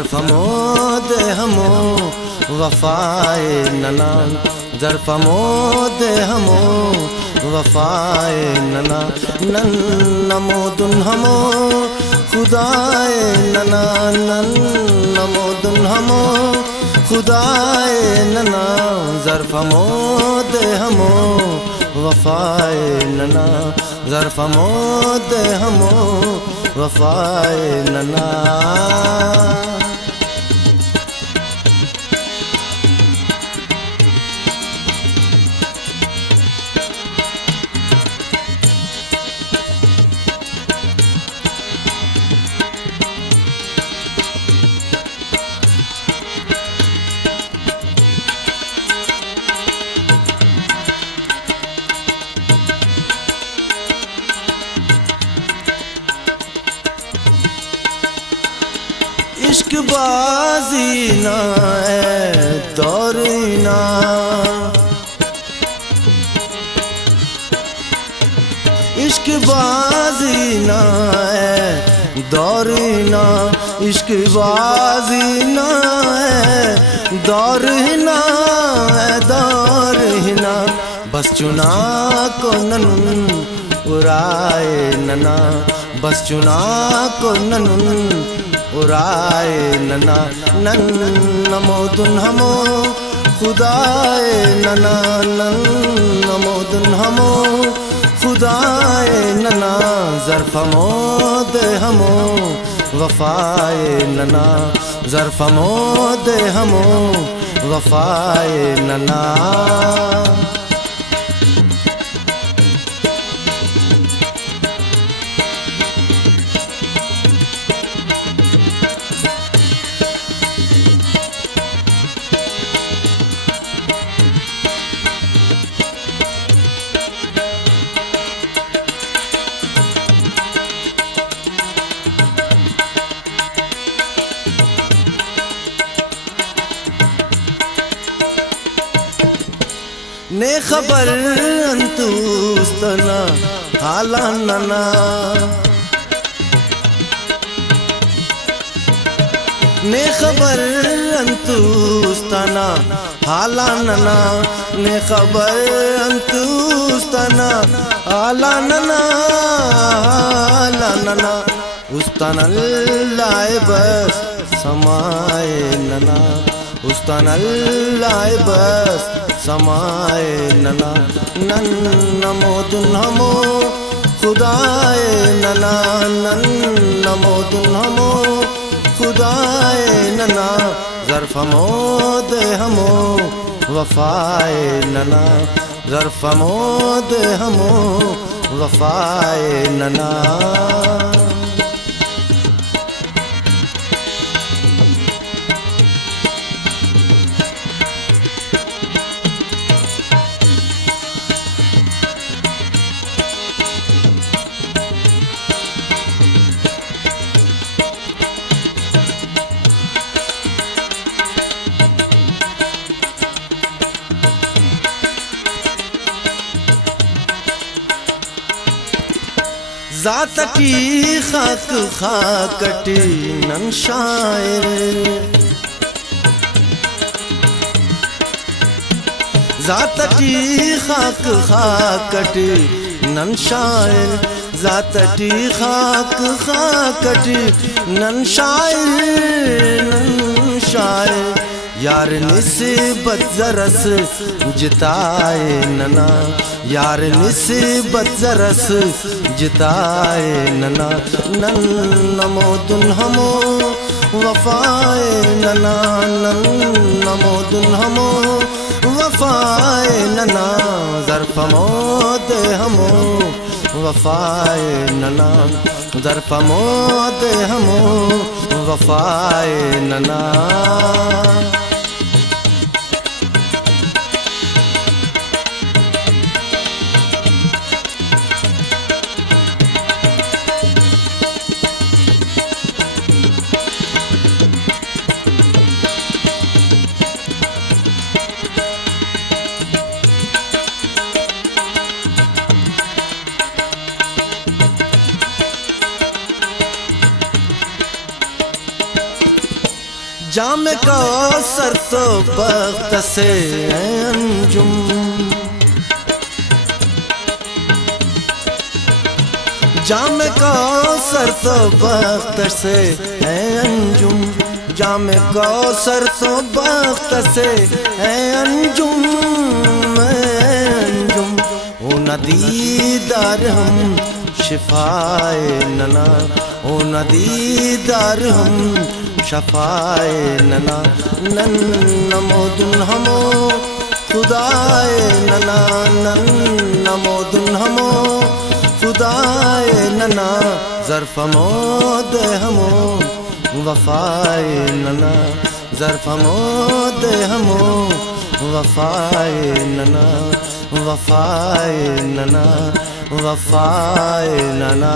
ज़र्फ़ मोद हमो वफ़ाए नना, ज़र्फ़ मोद हमो वफ़ाए नना, नन नमोदुन हमो खुदाए नना, नन नमोदुन हमो खुदाए नना, ज़र्फ़ मोद हमो वफ़ाए नना, ज़र्फ़ मोद हमो वफ़ाए नना। इश्क बाजी ना है दौरीना, इश्क बाजी ना है दौरीना, इश्क बाजी ना है दौरीना, है दौरीना, बस चुना को ननुन उड़ाए नना, बस चुना को ननुन उड़ाए नना, नन नमोदुन हमो खुदाए नना, नन नमोदुन हमो खुदाए नना, ज़र्फ़ मोद हमो वफ़ाए नना, ज़र्फ़ मोद हमो वफ़ाए नना। ने खबर अंतुस्तना हाला नना, ने खबर अंतुस्तना हाला नना, ने खबर अंतुस्तना हाला नना, हाला नना, उस्तान लाए बस समाए नना, उस्तान लाए बस समाए नना, नन नमोदुन हमो खुदाए नना, नन नमोदुन हमो खुदाए नना, ज़र्फ़ मोद हमो वफ़ाए नना, ज़र्फ़ मोद हमो वफ़ाए नना। ज़ात की खाक खाकटी नन शायर, ज़ात की खाक खाकटी नन शायर, ज़ात की खाक खाकटी नन शायर, नन शायर, यार निस्बत ज़रस जिताए नना, यार निस्बत ज़रस जिताए नना, नन नमोदुन हमो वफ़ाए नना, नन नमोदुन हमो वफ़ाए नना, ज़र्फ़ मोद हमो वफ़ाए नना, ज़र्फ़ मोद हमो वफ़ाए नना। जाम कौसर तो बख्त से है अंजुम, जाम कौसर तो बख्त से है अंजुम, जाम कौसर तो बख्त से है अंजुम, अंजुम। ओ नदीदार हम शिफाए नना, ओ नदीदार हम शफाए नना, नन नमोदुन हमो खुदाए नना, नन नमोदुन हमो खुदाए नना, ज़र्फ़ मोद हमो वफ़ाए नना, ज़र्फ़ मोद हमो वफ़ाए नना, वफ़ाए नना, वफ़ाए नना।